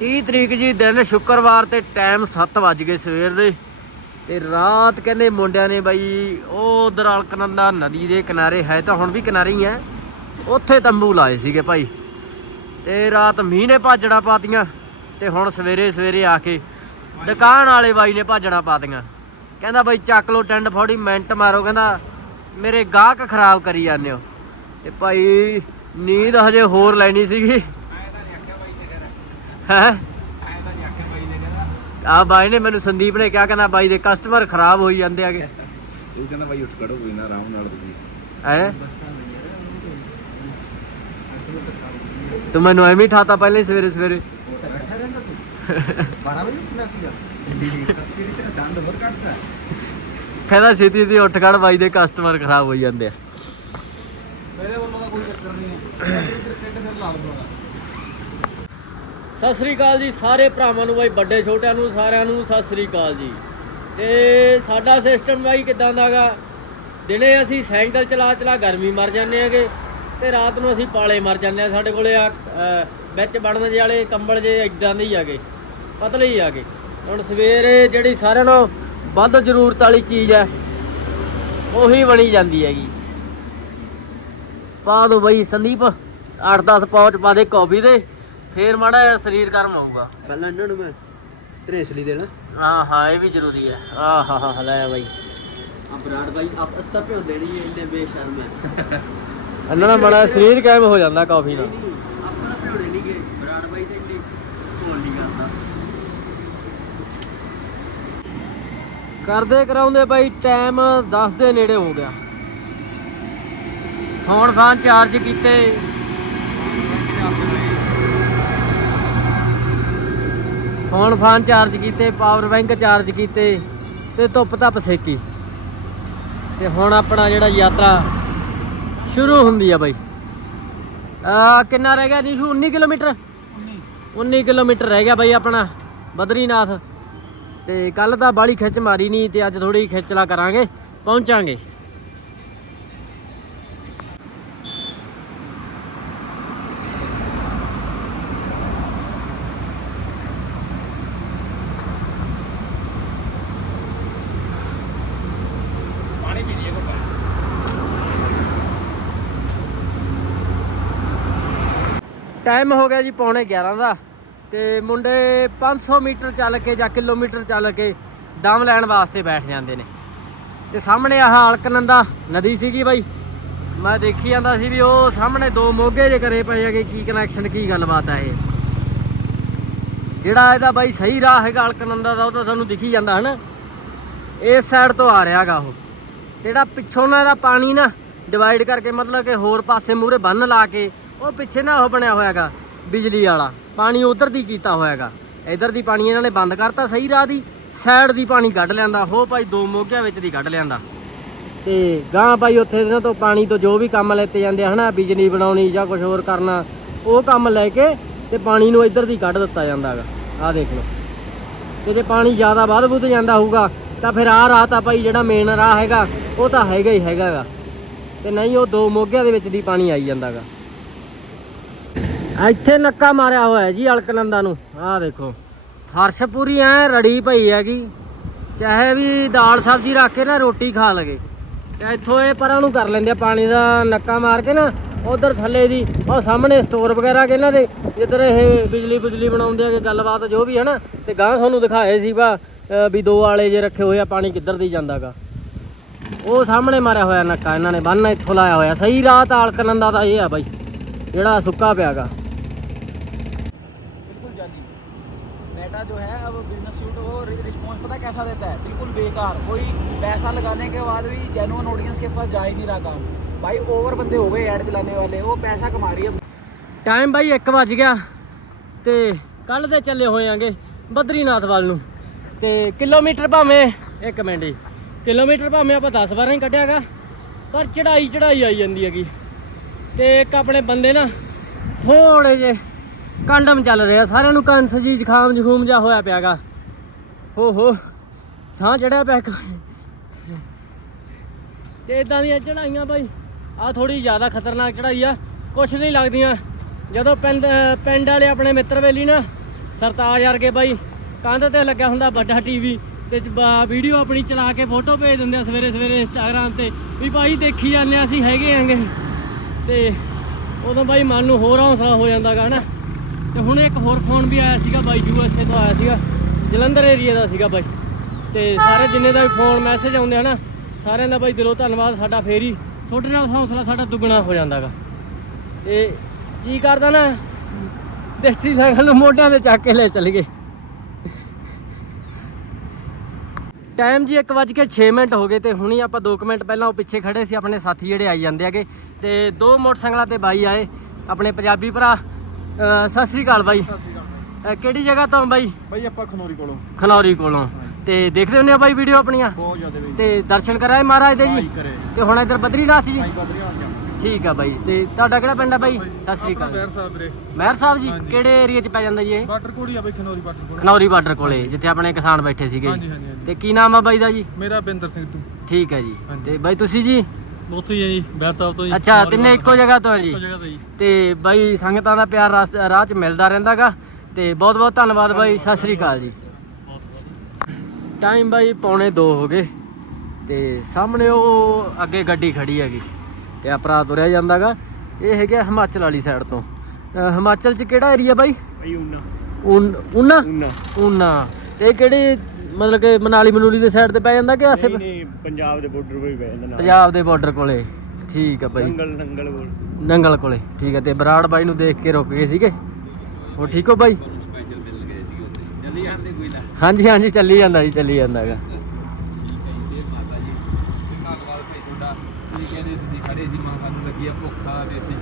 30 ਤਰੀਕ ਜੀ ਦਿਨ ਸ਼ੁੱਕਰਵਾਰ ਤੇ ਟਾਈਮ 7 ਵੱਜ ਗਏ ਸਵੇਰ ਦੇ। ਤੇ ਰਾਤ ਕਹਿੰਦੇ ਮੁੰਡਿਆਂ ਨੇ ਬਾਈ ਉਹ ਉਧਰ ਅਲਕਨੰਦਾ ਨਦੀ ਦੇ ਕਿਨਾਰੇ ਹੈ ਤਾਂ ਹੁਣ ਵੀ ਕਿਨਾਰੇ ਹੀ ਹੈ ਉੱਥੇ ਤੰਬੂ ਲਾਏ ਸੀਗੇ ਭਾਈ। ਤੇ ਰਾਤ ਮੀਂਹ ਨੇ ਭਾਜੜਾ ਪਾਤੀਆਂ ਤੇ ਹੁਣ ਸਵੇਰੇ ਸਵੇਰੇ ਆ ਕੇ ਦੁਕਾਨ ਵਾਲੇ ਬਾਈ ਨੇ ਭਾਜੜਾ ਪਾਤੀਆਂ। ਕਹਿੰਦਾ ਬਾਈ, ਚੱਕ ਲੋ ਟੈਂਡ ਫੋੜੀ, ਮਿੰਟ ਮਾਰੋ। ਕਹਿੰਦਾ, ਮੇਰੇ ਗਾਹਕ ਖਰਾਬ ਕਰੀ ਜਾਂਦੇ ਹੋ। ਤੇ ਭਾਈ, ਨੀਂਦ ਹਜੇ ਹੋਰ ਲੈਣੀ ਸੀਗੀ। ਹੈ? ਆ ਬਾਈ ਨੇ ਮੈਨੂੰ ਸੰਦੀਪ ਨੇ ਕਿਹਾ ਕਹਿੰਦਾ ਬਾਈ ਦੇ ਕਸਟਮਰ ਖਰਾਬ ਹੋਈ ਜਾਂਦੇ ਆਗੇ ਇਹ ਕਹਿੰਦਾ ਬਾਈ ਉੱਠ ਖੜੋ ਕੋਈ ਨਾ ਆਰਾਮ ਨਾਲ ਤੁਸੀਂ। ਹੈ? ਤੂੰ ਮੈਨੂੰ ਐਵੇਂ ਠਾਤਾ ਪਹਿਲਾਂ ਸਵੇਰੇ ਸਵੇਰੇ। 12 ਵਜੇ ਉੱਠਣਾ ਸੀਗਾ ਤੇਰੇ ਦੰਦ ਹੋਰ ਕੱਟਦਾ ਕਹਿੰਦਾ ਛੇਤੀ ਦੀ ਉੱਠ ਖੜ ਬਾਈ ਦੇ ਕਸਟਮਰ ਖਰਾਬ ਹੋਈ ਜਾਂਦੇ ਆ। ਮੇਰੇ ਵੱਲੋਂ ਕੋਈ ਚੱਕਰ ਨਹੀਂ ਹੈ। ਕ੍ਰਿਕਟ ਫਿਰ ਲਾ ਲਵਾਂਗਾ ਸਤਿ ਸ੍ਰੀ ਅਕਾਲ ਜੀ, ਸਾਰੇ ਭਰਾਵਾਂ ਨੂੰ ਬਾਈ, ਵੱਡੇ ਛੋਟਿਆਂ ਨੂੰ, ਸਾਰਿਆਂ ਨੂੰ ਸਤਿ ਸ੍ਰੀ ਅਕਾਲ ਜੀ। ਤੇ ਸਾਡਾ ਸਿਸਟਮ ਬਾਈ ਕਿਦਾਂ ਦਾਗਾ ਦਿਨੇ ਅਸੀਂ ਸਾਈਕਲ ਚਲਾ ਚਲਾ ਗਰਮੀ ਮਰ ਜਾਂਦੇ ਆਗੇ ਤੇ ਰਾਤ ਨੂੰ ਅਸੀਂ ਪਾਲੇ ਮਰ ਜਾਂਦੇ ਆ ਸਾਡੇ ਕੋਲੇ ਆ ਵਿੱਚ ਬਣਨ ਜਿਹੇ ਵਾਲੇ ਕੰਬਲ ਜੇ ਇਦਾਂ ਦੇ ਹੀ ਆਗੇ ਪਤਲੇ ਹੀ ਆਗੇ ਹੁਣ ਸਵੇਰੇ ਜਿਹੜੀ ਸਾਰਿਆਂ ਨੂੰ ਵੱਧ ਜ਼ਰੂਰਤ ਵਾਲੀ ਚੀਜ਼ ਹੈ, ਉਹੀ ਬਣੀ ਜਾਂਦੀ ਹੈਗੀ। ਪਾ ਦੋ ਬਈ ਸੰਦੀਪ 8-10 ਪਾਉਚ ਪਾ ਦੇ ਕਾਫੀ ਦੇ। ਫੇਰ ਮਾੜਾ ਜਿਹਾ ਸਰੀਰ ਗਰਮ ਹੋਊਗਾ। ਪਹਿਲਾਂ ਇਹਨਾਂ ਨੂੰ ਮੈਂ ਤਰੇਸਲੀ ਦੇਣਾ। ਹਾਂ ਹਾਂ ਇਹ ਵੀ ਜ਼ਰੂਰੀ ਹੈ। ਆਹ ਹਾ ਹਾ ਲੈ ਬਾਈ। ਆ ਬਰਾੜ ਬਾਈ ਆਪ ਅਸਤਾ ਭਿਓ ਦੇਣੀ ਹੈ ਇੰਨੇ ਬੇਸ਼ਰਮ ਹੈ। ਇਹਨਾਂ ਦਾ ਮਾੜਾ ਸਰੀਰ ਕਾਇਮ ਹੋ ਜਾਂਦਾ ਕਾਫੀ ਨਾਲ। ਆਪਣਾ ਭਿਓੜੇ ਨਹੀਂ ਗਏ ਬਰਾੜ ਬਾਈ ਤੇ ਇੰਨੀ ਹੋਲ ਨਹੀਂ ਕਰਦਾ। ਕਰਦੇ ਕਰਾਉਂਦੇ ਬਾਈ ਟਾਈਮ 10 ਦੇ ਨੇੜੇ ਹੋ ਗਿਆ। ਫੋਨ ਫਾਨ ਚਾਰਜ ਕੀਤੇ। ਫੋਨ ਫਾਨ ਚਾਰਜ ਕੀਤੇ ਪਾਵਰ ਬੈਂਕ ਚਾਰਜ ਕੀਤੇ ਤੇ ਧੁੱਪ ਧੱਪ ਸੇਕੀ। ਤੇ ਹੁਣ ਆਪਣਾ ਜਿਹੜਾ ਯਾਤਰਾ ਸ਼ੁਰੂ ਹੁੰਦੀ ਆ ਬਾਈ। ਆ ਕਿੰਨਾ ਰਹਿ ਗਿਆ ਨਿਸ਼ੂ 19 ਕਿਲੋਮੀਟਰ? 19 ਕਿਲੋਮੀਟਰ ਰਹਿ ਗਿਆ ਬਾਈ ਆਪਣਾ ਬਦਰੀਨਾਥ। ਤੇ ਕੱਲ ਤਾਂ ਬਾਲੀ ਖਿੱਚ ਮਾਰੀ ਨਹੀਂ ਤੇ ਅੱਜ ਥੋੜੀ ਖਿੱਚਲਾ ਕਰਾਂਗੇ ਪਹੁੰਚਾਂਗੇ ਪਾਣੀ ਪੀ ਲਈਏ ਕੋ ਟਾਈਮ ਹੋ ਗਿਆ ਜੀ ਪੌਣੇ 11 ਦਾ। ਤੇ ਮੁੰਡੇ 500 ਮੀਟਰ ਚੱਲ ਕੇ ਜਾਂ ਕਿਲੋਮੀਟਰ ਚੱਲ ਕੇ ਦਮ ਲੈਣ ਵਾਸਤੇ ਬੈਠ ਜਾਂਦੇ ਨੇ। ਤੇ ਸਾਹਮਣੇ ਆਹ ਅਲਕਨੰਦਾ ਨਦੀ ਸੀਗੀ ਬਾਈ। ਮੈਂ ਦੇਖੀ ਜਾਂਦਾ ਸੀ ਵੀ ਉਹ ਸਾਹਮਣੇ ਦੋ ਮੋਗੇ ਜੇ ਕਰੇ ਪਏ ਹੈਗੇ, ਕੀ ਕਨੈਕਸ਼ਨ ਕੀ ਗੱਲਬਾਤ ਆ ਇਹ। ਜਿਹੜਾ ਇਹਦਾ ਬਾਈ ਸਹੀ ਰਾਹ ਹੈਗਾ ਅਲਕਨੰਦਾ ਦਾ, ਉਹ ਤਾਂ ਸਾਨੂੰ ਦਿਖੀ ਜਾਂਦਾ ਹਨਾ। ਇਸ ਸਾਈਡ ਤੋਂ ਆ ਰਿਹਾਗਾ ਉਹ। ਜਿਹੜਾ ਪਿੱਛੋਂ ਨਾ ਇਹਦਾ ਪਾਣੀ ਨਾ ਡਿਵਾਈਡ ਕਰਕੇ ਮਤਲਬ ਕਿ ਹੋਰ ਪਾਸੇ ਮੂਰੇ ਬੰਨ ਲਾ ਕੇ ਉਹ ਪਿੱਛੇ ਨਾ ਉਹ ਬਣਿਆ ਹੋਇਆਗਾ, ਬਿਜਲੀ ਵਾਲਾ। ਪਾਣੀ ਉਧਰ ਦੀ ਕੀਤਾ ਹੋਇਆਗਾ। ਇਧਰ ਦੀ ਪਾਣੀ ਇਹਨਾਂ ਨੇ ਬੰਦ ਕਰਤਾ ਸਹੀ ਰਾਹ ਦੀ ਸਾਈਡ ਦੀ ਪਾਣੀ ਕੱਢ ਲੈਂਦਾ ਹੋ ਭਾਈ ਦੋ ਮੋਗਿਆਂ ਵਿੱਚ ਦੀ ਕੱਢ ਲੈਂਦਾ ਤੇ ਗਾਂ ਭਾਈ ਉੱਥੇ ਇਹਨਾਂ ਤੋਂ ਪਾਣੀ ਤੋਂ ਜੋ ਵੀ ਕੰਮ ਲੈਤੇ ਜਾਂਦੇ ਆ, ਹਨਾ, ਬਿਜਲੀ ਬਣਾਉਣੀ ਜਾਂ ਕੁਝ ਹੋਰ ਕਰਨਾ, ਉਹ ਕੰਮ ਲੈ ਕੇ ਤੇ ਪਾਣੀ ਨੂੰ ਇੱਧਰ ਦੀ ਕੱਢ ਦਿੱਤਾ ਜਾਂਦਾਗਾ। ਆਹ ਦੇਖ ਲਓ। ਤੇ ਜੇ ਪਾਣੀ ਜ਼ਿਆਦਾ ਵੱਧ ਵੁੱਧ ਜਾਂਦਾ ਹੋਊਗਾ, ਤਾਂ ਫਿਰ ਆਹ ਰਾਹ ਤਾਂ ਭਾਈ ਜਿਹੜਾ ਮੇਨ ਰਾਹ ਹੈਗਾ, ਉਹ ਤਾਂ ਹੈਗਾ ਹੀ ਹੈਗਾਗਾ। ਤੇ ਨਹੀਂ, ਉਹ ਦੋ ਮੋਗਿਆਂ ਦੇ ਵਿੱਚ ਦੀ ਪਾਣੀ ਆਈ ਜਾਂਦਾਗਾ। ਇੱਥੇ ਨੱਕਾ ਮਾਰਿਆ ਹੋਇਆ ਹੈ ਜੀ ਅਲਕਨੰਦਾ ਨੂੰ। ਆਹ ਦੇਖੋ। ਫਰਸ਼ ਪੂਰੀ ਐ ਰੜੀ ਪਈ ਹੈਗੀ। ਚਾਹੇ ਵੀ ਦਾਲ ਸਬਜ਼ੀ ਰੱਖ ਕੇ ਨਾ ਰੋਟੀ ਖਾ ਲਗੇ ਤੇ ਇੱਥੋਂ ਇਹ ਪਰਾਂ ਨੂੰ ਕਰ ਲੈਂਦੇ ਆ, ਪਾਣੀ ਦਾ ਨੱਕਾ ਮਾਰ ਕੇ ਨਾ, ਉਧਰ ਥੱਲੇ ਦੀ ਉਹ ਸਾਹਮਣੇ ਸਟੋਰ ਵਗੈਰਾ ਕਿ ਇਹਨਾਂ ਦੇ, ਜਿੱਧਰ ਇਹ ਬਿਜਲੀ ਬਿਜਲੀ ਬਣਾਉਂਦੇ ਆ ਕਿ ਗੱਲਬਾਤ ਜੋ ਵੀ ਹੈ ਨਾ, ਤੇ ਗਾਂ ਤੁਹਾਨੂੰ ਦਿਖਾਏ ਸੀ ਵਾ ਵੀ ਦੋ ਵਾਲੇ ਜੇ ਰੱਖੇ ਹੋਏ ਆ, ਪਾਣੀ ਕਿੱਧਰ ਦੀ ਜਾਂਦਾਗਾ ਉਹ ਸਾਹਮਣੇ ਮਾਰਿਆ ਹੋਇਆ ਨੱਕਾ ਇਹਨਾਂ ਨੇ ਬੰਨ ਇੱਥੋਂ ਲਾਇਆ ਹੋਇਆ। ਸਹੀ ਰਾਹ ਤਾਂ ਅਲਕਨੰਦਾ ਦਾ ਇਹ ਆ ਬਾਈ, ਜਿਹੜਾ ਸੁੱਕਾ ਪਿਆਗਾ जो है अब बिजनेस सूट वो रिस्पॉन्स पता कैसा देता है बिल्कुल बेकार कोई पैसा लगाने के बाद भी जेनुअन ऑडियंस के पास जा ही नहीं रहा काम भाई ओवर बंदे हो गए ऐड चलाने वाले वो पैसा कमा रही है ਟਾਈਮ ਬਾਈ 1 ਵੱਜ ਗਿਆ ਤੇ ਕੱਲ ਦੇ ਚੱਲੇ ਹੋਇਆਂਗੇ ਬਦਰੀਨਾਥ ਵੱਲ ਨੂੰ ਤੇ ਕਿਲੋਮੀਟਰ ਭਾਵੇਂ ਇੱਕ ਮਿੰਟ ਜੀ ਕਿਲੋਮੀਟਰ ਭਾਵੇਂ ਆਪਾਂ 10 12 ਹੀ ਕੱਢਿਆਗਾ ਪਰ ਚੜਾਈ ਚੜਾਈ ਆਈ ਜਾਂਦੀ ਹੈਗੀ ਤੇ ਇੱਕ ਆਪਣੇ ਬੰਦੇ ਨਾ ਥੋੜੇ ਜੇ ਕੰਡਮ ਚੱਲ ਰਿਹਾ, ਸਾਰਿਆਂ ਨੂੰ ਕੰਸ ਜੀ, ਜ਼ੁਕਾਮ, ਜ਼ਖੂਮ ਜਾ ਹੋਇਆ ਪਿਆਗਾ। ਹੋ ਹੋ, ਸਾਹ ਚੜਿਆ ਪਿਆ ਇੱਕ। ਤੇ ਇਦਾਂ ਦੀਆਂ ਚੜਾਈਆਂ ਬਾਈ ਆ ਥੋੜੀ ਜ਼ਿਆਦਾ ਖਤਰਨਾਕ ਚੜਾਈ ਆ, ਕੁਛ ਨਹੀਂ ਲੱਗਦੀਆਂ। ਜਦੋਂ ਪਿੰਡ ਪਿੰਡ ਵਾਲੇ ਆਪਣੇ ਮਿੱਤਰ ਵੇਲੀ ਨਾ, ਸਰਤਾਜ ਵਰਗੇ ਬਾਈ, ਕੰਧ ਤੇ ਲੱਗਿਆ ਹੁੰਦਾ ਵੱਡਾ ਟੀਵੀ ਤੇ ਵੀਡੀਓ ਆਪਣੀ ਚਲਾ ਕੇ ਫੋਟੋ ਭੇਜ ਦਿੰਦੇ ਆ ਸਵੇਰੇ ਸਵੇਰੇ ਇੰਸਟਾਗ੍ਰਾਮ ਤੇ, ਵੀ ਭਾਈ ਦੇਖੀ ਜਾਂਦੇ ਆ, ਅਸੀਂ ਹੈਗੇ ਆਂਗੇ। ਤੇ ਉਦੋਂ ਬਾਈ ਮਨ ਨੂੰ ਹੋਰ ਹੌਸਲਾ ਹੋ ਜਾਂਦਾਗਾ, ਹਨਾ? ਤੇ ਹੁਣ ਇੱਕ ਹੋਰ ਫੋਨ ਵੀ ਆਇਆ ਸੀਗਾ ਬਾਈ ਯੂਐਸਏ ਤੋਂ ਆਇਆ ਸੀਗਾ, ਜਲੰਧਰ ਏਰੀਆ ਦਾ ਸੀਗਾ ਬਾਈ। ਤੇ ਸਾਰੇ ਜਿੰਨੇ ਦਾ ਵੀ ਫੋਨ ਮੈਸੇਜ ਆਉਂਦੇ ਹਨਾ ਸਾਰਿਆਂ ਦਾ ਬਾਈ ਦਿਲੋਂ ਧੰਨਵਾਦ ਸਾਡਾ ਫੇਰ ਹੀ। ਤੁਹਾਡੇ ਨਾਲ ਹੌਸਲਾ ਸਾਡਾ ਦੁੱਗਣਾ ਹੋ ਜਾਂਦਾਗਾ। ਤੇ ਕੀ ਕਰਦਾ ਨਾ, ਦੇਸੀ ਸਾਈਕਲ ਨੂੰ ਮੋਢਿਆਂ ਤੇ ਚੱਕ ਕੇ ਲੈ ਚੱਲ ਗਏ। ਟਾਈਮ ਜੀ 1:06 ਮਿੰਟ ਹੋ ਗਏ ਤੇ ਹੁਣੀ ਆਪਾਂ 2 ਮਿੰਟ ਪਹਿਲਾਂ ਉਹ ਪਿੱਛੇ ਖੜੇ ਸੀ, ਆਪਣੇ ਸਾਥੀ ਜਿਹੜੇ ਆਈ ਜਾਂਦੇ ਹੈਗੇ। ਤੇ ਦੋ ਮੋਟਰਸਾਈਕਲਾਂ ਤੇ ਬਾਈ ਆਏ, ਆਪਣੇ ਪੰਜਾਬੀ ਭਰਾ ਅਹ ਸਤਿ ਸ੍ਰੀ ਅਕਾਲ ਬਾਈ। ਅਹ ਕਿਹੜੀ ਜਗ੍ਹਾ ਤੋਂ ਬਾਈ? ਭਾਈ ਆਪਾਂ ਖਨੌਰੀ ਕੋਲੋਂ। ਖਨੌਰੀ ਕੋਲੋਂ। ਤੇ ਦੇਖਦੇ ਹੁੰਦੇ ਆ ਬਾਈ ਵੀਡੀਓ ਆਪਣੀਆਂ? ਬਹੁਤ ਜ਼ਿਆਦਾ ਵੀ ਤੇ ਦਰਸ਼ਨ ਕਰਾਏ ਮਹਾਰਾਜ ਦੇ ਜੀ? ਕਰੇ। ਤੇ ਹੁਣ ਇੱਧਰ ਬਦਰੀਨਾਥ ਜੀ? ਬਦਰੀਆਂ ਠੀਕ ਆ ਬਾਈ। ਤੇ ਤੁਹਾਡਾ ਕਿਹੜਾ ਪਿੰਡ ਆ ਬਾਈ? ਸਤਿ ਸ੍ਰੀ ਅਕਾਲ। ਸਾਹਿਬ ਵੀਰੇ। ਮਹਿਰ ਸਾਹਿਬ ਜੀ। ਕਿਹੜੇ ਏਰੀਆ 'ਚ ਪੈ ਜਾਂਦਾ ਜੀ ਇਹ? ਬਾਰਡਰ ਕੋੜੀ ਆ ਬਈ ਖਨੌਰੀ ਬਾਰਡਰ ਕੋਲ। ਖਨੌਰੀ ਬਾਰਡਰ ਕੋਲੇ ਜਿੱਥੇ ਆਪਣੇ ਕਿਸਾਨ ਬੈਠੇ ਸੀਗੇ। ਹਾਂਜੀ ਹਾਂਜੀ ਹਾਂਜੀ। ਤੇ ਕੀ ਨਾਮ ਆ ਬਾਈ ਦਾ ਜੀ? ਮੇਰਾ ਬਿੰਦਰ ਸਿੰਘ ਤੂੰ। ਠੀਕ ਹੈ ਜੀ। ਤੇ ਬਾਈ ਤੁਸੀਂ ਜੀ? ਉੱਥੇ ਹੀ ਹੈ ਜੀ ਬੈਰ ਸਾਹਿਬ ਤੋਂ ਅੱਛਾ ਤਿੰਨੇ ਇੱਕੋ ਜਗ੍ਹਾ ਤੋਂ ਆ ਜੀ? ਜਗ੍ਹਾ ਤੋਂ ਜੀ ਤੇ ਬਾਈ ਸੰਗਤਾਂ ਦਾ ਪਿਆਰ ਰਾਸ- ਰਾਹ 'ਚ ਮਿਲਦਾ ਰਹਿੰਦਾਗਾ। ਤੇ ਬਹੁਤ ਬਹੁਤ ਧੰਨਵਾਦ ਬਾਈ ਸਤਿ ਸ੍ਰੀ ਅਕਾਲ ਜੀ। ਟਾਈਮ ਬਾਈ ਪੌਣੇ 2 ਹੋ ਗਏ ਤੇ ਸਾਹਮਣੇ ਉਹ ਅੱਗੇ ਗੱਡੀ ਖੜੀ ਹੈਗੀ ਤੇ ਆਪਰਾ ਤੁਰਿਆ ਜਾਂਦਾਗਾ। ਇਹ ਹੈਗਾ ਹਿਮਾਚਲ ਵਾਲੀ ਸਾਈਡ ਤੋਂ। ਹਿਮਾਚਲ 'ਚ ਕਿਹੜਾ ਏਰੀਆ ਬਾਈ? ਭਾਈ ਉਨਾ ਉਨ ਉਨਾ ਉਨਾ ਉਨਾ ਤੇ ਇਹ ਕਿਹੜੇ ਮਤਲਬ ਕਿ ਮਨਾਲੀ ਮਨੂਲੀ ਦੇ ਸਾਈਡ ਤੇ ਪੈ ਜਾਂਦਾ ਕਿ ਆਸੇ ਨਹੀਂ ਪੰਜਾਬ ਦੇ ਬਾਰਡਰ ਕੋਲ ਪੈ ਜਾਂਦਾ ਪੰਜਾਬ ਦੇ ਬਾਰਡਰ ਕੋਲੇ। ਠੀਕ ਆ ਬਾਈ। ਨੰਗਲ ਨੰਗਲ ਕੋਲ। ਨੰਗਲ ਕੋਲੇ ਠੀਕ ਹੈ ਤੇ ਬਰਾੜ ਬਾਈ ਨੂੰ ਦੇਖ ਕੇ ਰੁਕ ਗਏ ਸੀਗੇ? ਉਹ ਠੀਕ ਹੋ ਬਾਈ? ਸਪੈਸ਼ਲ ਮਿਲ ਗਏ ਸੀ ਉੱਥੇ। ਚੱਲੀ ਜਾਂਦੇ ਕੋਈ ਨਾ। ਹਾਂਜੀ ਹਾਂਜੀ ਚੱਲੀ ਜਾਂਦਾ ਜੀ ਚੱਲੀ ਜਾਂਦਾ ਹੈਗਾ। ਦੇਰ ਮਾਤਾ ਜੀ ਧੰਨਵਾਦ ਭਾਈ ਤੁਹਾਡਾ। ਤੁਸੀਂ ਕਹਿੰਦੇ ਤੁਸੀਂ ਖੜੇ ਸੀ ਮਾਂ ਸਾਨੂੰ ਲੱਗੀ ਆ ਭੁੱਖਾ ਤੇ ਇੱਥੇ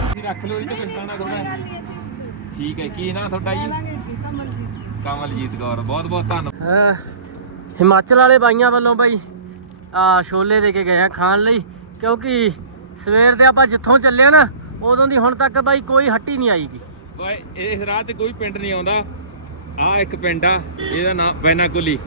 ਤੁਸੀਂ ਰੱਖ ਲਓ ਇਹ ਤੇ ਪਛਤਾਣਾ ਥੋੜਾ ਠੀਕ ਹੈ ਕੀ ਨਾਂ ਤੁਹਾਡਾ ਜੀ? ਕਮਲਜੀਤ। ਕੌਰ ਬਹੁਤ ਬਹੁਤ ਧੰਨਵਾਦ। ਹਾਂ, ਹਿਮਾਚਲ ਵਾਲੇ ਬਾਈਆਂ ਵੱਲੋਂ ਬਾਈ ਆ ਛੋਲੇ ਦੇ ਕੇ ਗਏ ਆ ਖਾਣ ਲਈ ਕਿਉਂਕਿ ਸਵੇਰ ਦੇ ਆਪਾਂ ਜਿੱਥੋਂ ਚੱਲੇ ਆ ਨਾ ਉਦੋਂ ਦੀ ਹੁਣ ਤੱਕ ਬਾਈ ਕੋਈ ਹੱਟੀ ਨਹੀਂ ਆਈਗੀ ਓਏ ਇਸ ਰਾਹ ਤੇ ਕੋਈ ਪਿੰਡ ਨਹੀਂ ਆਉਂਦਾ। ਆ ਇੱਕ ਪਿੰਡ ਆ ਇਹਦਾ ਨਾਮ ਬੈਨਾਕੁਲੀ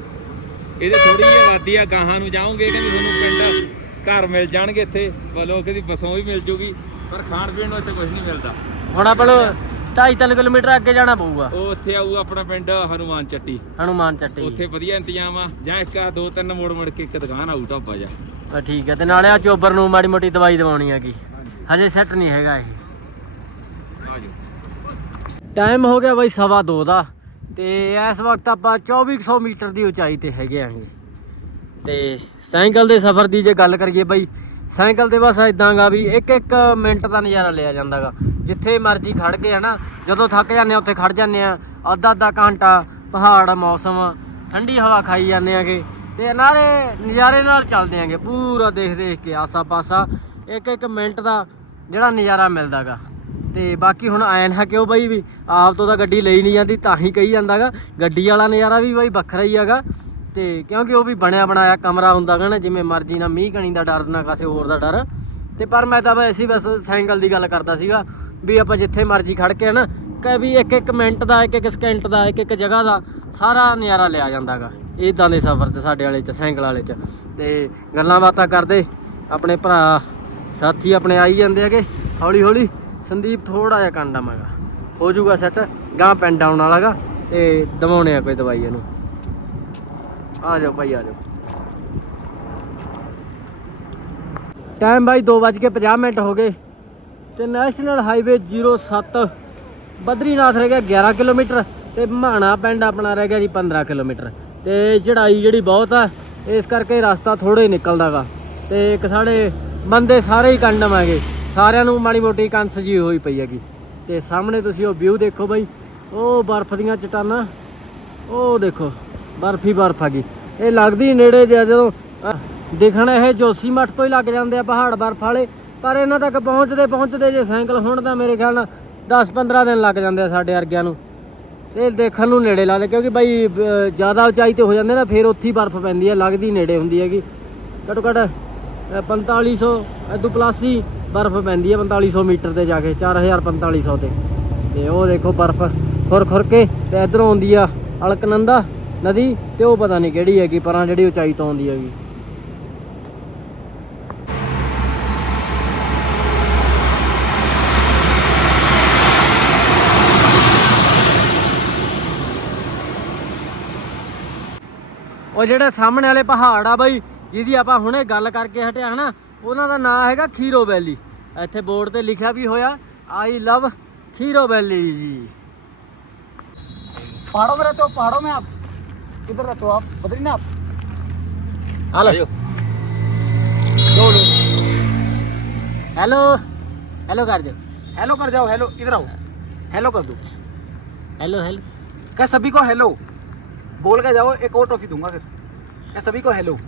ਇਹਦੇ ਥੋੜੀ ਜਿਹੀ ਆਬਾਦੀ ਆ ਗਾਹਾਂ ਨੂੰ ਜਾਓਗੇ ਕਹਿੰਦੇ ਤੁਹਾਨੂੰ ਪਿੰਡ ਘਰ ਮਿਲ ਜਾਣਗੇ ਇੱਥੇ। ਬਲੋ ਕਹਿੰਦੀ ਬਸੋਂ ਵੀ ਮਿਲ ਜੂਗੀ ਪਰ ਖਾਣ ਪੀਣ ਨੂੰ ਇੱਥੇ ਕੁਝ ਨਹੀਂ ਮਿਲਦਾ। ਹੁਣ ਆਪਾਂ ਨੂੰ 2.5 ਕਿਲੋਮੀਟਰ ਅੱਗੇ ਜਾਣਾ ਪਊਗਾ। ਉਹ ਉੱਥੇ ਆਊ ਆਪਣਾ ਪਿੰਡ ਹਨੂਮਾਨ ਚੱਟੀ। ਹਨੂਮਾਨ ਚੱਟੀ। ਉੱਥੇ ਵਧੀਆ ਇੰਤਜ਼ਾਮ ਆ। ਜਾਂ ਇੱਕ ਆ ਦੋ ਤਿੰਨ ਮੋੜ ਮੁੜ ਕੇ ਇੱਕ ਦੁਕਾਨ ਆਊ ਢਾਬਾ ਜਾ ਬਸ ਠੀਕ ਹੈ ਤੇ ਨਾਲੇ ਆ ਚੋਬਰ ਨੂੰ ਮਾੜੀ ਮੋਟੀ ਦਵਾਈ ਦਵਾਉਣੀ ਹੈਗੀ ਹਜੇ। ਸੈੱਟ ਨਹੀਂ ਹੈਗਾ ਇਹ। ਆ ਟਾਈਮ ਹੋ ਗਿਆ ਬਾਈ ਸਵਾ ਦੋ ਦਾ। ਤੇ ਇਸ ਵਕਤ ਆਪਾਂ 2400 ਮੀਟਰ ਦੀ ਉਚਾਈ ਤੇ ਹੈਗੇ ਆਂਗੇ। ਤੇ ਸਾਈਕਲ ਦੇ ਸਫ਼ਰ ਦੀ ਜੇ ਗੱਲ ਕਰੀਏ ਬਾਈ ਸਾਈਕਲ ਤੇ ਬਸ ਇਦਾਂਗਾ ਵੀ ਇੱਕ ਇੱਕ ਮਿੰਟ ਦਾ ਨਜ਼ਾਰਾ ਲਿਆ ਜਾਂਦਾਗਾ। ਜਿੱਥੇ ਮਰਜ਼ੀ ਖੜ ਕੇ ਹਨਾ, ਜਦੋਂ ਥੱਕ ਜਾਂਦੇ ਆ, ਉੱਥੇ ਖੜ ਜਾਂਦੇ ਆ। ਅੱਧਾ ਅੱਧਾ ਘੰਟਾ, ਪਹਾੜ, ਮੌਸਮ, ਠੰਡੀ ਹਵਾ ਖਾਈ ਜਾਂਦੇ ਆਗੇ। ਤੇ ਨਾਲੇ ਨਜ਼ਾਰੇ ਨਾਲ ਚੱਲਦੇ ਆਂਗੇ, ਪੂਰਾ ਦੇਖ ਦੇਖ ਕੇ, ਆਸਾ ਪਾਸਾ। ਇੱਕ ਇੱਕ ਮਿੰਟ ਦਾ ਜਿਹੜਾ ਨਜ਼ਾਰਾ ਮਿਲਦਾਗਾ ਤੇ ਬਾਕੀ ਹੁਣ ਐਨ ਹੈ ਕਿਉਂ ਬਾਈ ਵੀ, ਆਪ ਤੋਂ ਤਾਂ ਗੱਡੀ ਲਈ ਨਹੀਂ ਜਾਂਦੀ, ਤਾਂ ਹੀ ਕਹੀ ਜਾਂਦਾਗਾ ਗੱਡੀ ਵਾਲਾ ਨਜ਼ਾਰਾ ਵੀ ਬਈ ਵੱਖਰਾ ਹੀ ਹੈਗਾ। ਤੇ ਕਿਉਂਕਿ ਉਹ ਵੀ ਬਣਿਆ ਬਣਾਇਆ ਕਮਰਾ ਹੁੰਦਾਗਾ ਨਾ, ਜਿਵੇਂ ਮਰਜ਼ੀ ਨਾ ਮੀਂਹ ਕਣੀ ਦਾ ਡਰ, ਨਾ ਕਿਸੇ ਹੋਰ ਦਾ ਡਰ। ਤੇ ਪਰ ਮੈਂ ਤਾਂ ਵੈਸੇ ਹੀ ਬਸ ਸਾਈਕਲ ਦੀ ਗੱਲ ਕਰਦਾ ਸੀਗਾ। ਵੀ ਆਪਾਂ ਜਿੱਥੇ ਮਰਜ਼ੀ ਖੜ ਕੇ ਨਾ ਕਿ ਵੀ ਇੱਕ ਇੱਕ ਮਿੰਟ ਦਾ, ਇੱਕ ਇੱਕ ਸਕਿੰਟ ਦਾ, ਇੱਕ ਇੱਕ ਜਗ੍ਹਾ ਦਾ ਸਾਰਾ ਨਜ਼ਾਰਾ ਲਿਆ ਜਾਂਦਾਗਾ। ਇਦਾਂ ਦੇ ਸਫ਼ਰ 'ਚ, ਸਾਡੇ ਵਾਲੇ 'ਚ ਸੈਂਕਲ ਵਾਲੇ 'ਚ। ਤੇ ਗੱਲਾਂ ਬਾਤਾਂ ਕਰਦੇ, ਆਪਣੇ ਭਰਾ, ਸਾਥੀ ਆਪਣੇ ਆਈ ਜਾਂਦੇ ਹੈਗੇ। ਹੌਲੀ ਹੌਲੀ ਸੰਦੀਪ ਥੋੜਾ ਜਿਹਾ ਕੰਡਾ ਮਗਾ ਹੋ ਜਾਊਗਾ ਸੈੱਟ ਗਾਂ ਪਿੰਡ ਆਉਣ ਵਾਲਾਗਾ, ਤੇ ਦਵਾਉਣੇ ਆ ਕੋਈ ਦਵਾਈ ਇਹਨੂੰ। ਆ ਜਾਓ ਭਾਈ, ਆ ਜਾਓ। ਟਾਈਮ ਬਾਈ 2:50 ਮਿੰਟ ਹੋ ਗਏ। ਤੇ ਨੈਸ਼ਨਲ ਹਾਈਵੇ 07 ਬਦਰੀਨਾਥ ਰਹਿ ਗਿਆ 11 ਕਿਲੋਮੀਟਰ ਤੇ ਮਾਣਾ ਪਿੰਡ ਆਪਣਾ ਰਹਿ ਗਿਆ ਜੀ 15 ਕਿਲੋਮੀਟਰ। ਤੇ ਚੜਾਈ ਜਿਹੜੀ ਬਹੁਤ ਆ ਇਸ ਕਰਕੇ ਰਸਤਾ ਥੋੜਾ ਹੀ ਨਿਕਲਦਾਗਾ। ਤੇ ਇੱਕ ਸਾਡੇ ਬੰਦੇ ਸਾਰੇ ਹੀ ਕੰਡਮ ਹੈਗੇ ਸਾਰਿਆਂ ਨੂੰ ਮਾੜੀ ਮੋਟੀ ਕੰਸ ਜੀ ਹੋਈ ਪਈ ਹੈਗੀ। ਤੇ ਸਾਹਮਣੇ ਤੁਸੀਂ ਉਹ ਵਿਊ ਦੇਖੋ ਬਾਈ ਉਹ ਬਰਫ਼ ਦੀਆਂ ਚਟਾਨਾਂ ਉਹ ਦੇਖੋ ਬਰਫ਼ ਹੀ ਬਰਫ਼ ਹੈਗੀ। ਇਹ ਲੱਗਦੀ ਨੇੜੇ ਜਿਹਾ ਜਦੋਂ ਅਹ, ਇਹ ਜੋਸੀ ਮੱਠ ਤੋਂ ਹੀ ਲੱਗ ਜਾਂਦੇ ਆ ਪਹਾੜ ਬਰਫ਼ ਵਾਲੇ। ਪਰ ਇਹਨਾਂ ਤੱਕ ਪਹੁੰਚਦੇ ਪਹੁੰਚਦੇ ਜੇ ਸਾਈਕਲ ਹੋਣ ਤਾਂ ਮੇਰੇ ਖਿਆਲ ਨਾਲ 10-15 ਦਿਨ ਲੱਗ ਜਾਂਦੇ ਆ ਸਾਡੇ ਵਰਗਿਆਂ ਨੂੰ। ਤੇ ਦੇਖਣ ਨੂੰ ਨੇੜੇ ਲੱਗਦੇ ਕਿਉਂਕਿ ਬਾਈ ਜ਼ਿਆਦਾ ਉਚਾਈ ਤੇ ਹੋ ਜਾਂਦੇ ਨਾ ਫਿਰ ਉੱਥੇ ਹੀ ਬਰਫ਼ ਪੈਂਦੀ ਹੈ ਲੱਗਦੀ ਨੇੜੇ ਹੁੰਦੀ ਹੈਗੀ। ਘੱਟੋ ਘੱਟ ਅਹ, 4500 ਇਦੋਂ ਪਲੱਸ ਹੀ ਬਰਫ਼ ਪੈਂਦੀ ਹੈ 4500 ਮੀਟਰ ਤੇ ਜਾ ਕੇ 4500 ਤੇ। ਤੇ ਉਹ ਦੇਖੋ ਬਰਫ਼ ਖੁਰ ਖੁਰ ਕੇ ਤੇ ਇਧਰੋਂ ਆਉਂਦੀ ਆ ਅਲਕਨੰਦਾ ਨਦੀ ਤੇ ਉਹ ਪਤਾ ਨਹੀਂ ਕਿਹੜੀ ਹੈਗੀ ਪਰਾਂ ਜਿਹੜੀ ਉਚਾਈ ਤੋਂ ਆਉਂਦੀ ਹੈਗੀ। ਉਹ ਜਿਹੜੇ ਸਾਹਮਣੇ ਵਾਲੇ ਪਹਾੜ ਆ ਬਾਈ ਜਿਹਦੀ ਆਪਾਂ ਹੁਣੇ ਗੱਲ ਕਰਕੇ ਹਟਿਆ ਹਨਾ ਉਹਨਾਂ ਦਾ ਨਾਮ ਹੈਗਾ ਖੀਰੋ ਵੈਲੀ ਇੱਥੇ ਬੋਰਡ ਤੇ ਲਿਖਿਆ ਵੀ ਹੋਇਆ ਆਈ ਲਵ ਖੀਰੋ ਵੈਲੀ ਜੀ पहाड़ों में रहते हो पहाड़ों में आप किधर रहते हो आप बद्रीनाथ ਆ ਲਓ ਹੈਲੋ ਹੈਲੋ ਕਰ ਦਿਓ हेलो कर जाओ हेलो इधर आओ हेलो कर दो ਹੈਲੋ ਹੈਲੋ क्या सभी को हेलो बोल के जाओ एक और टॉफी दूंगा फिर क्या सभी को हेलो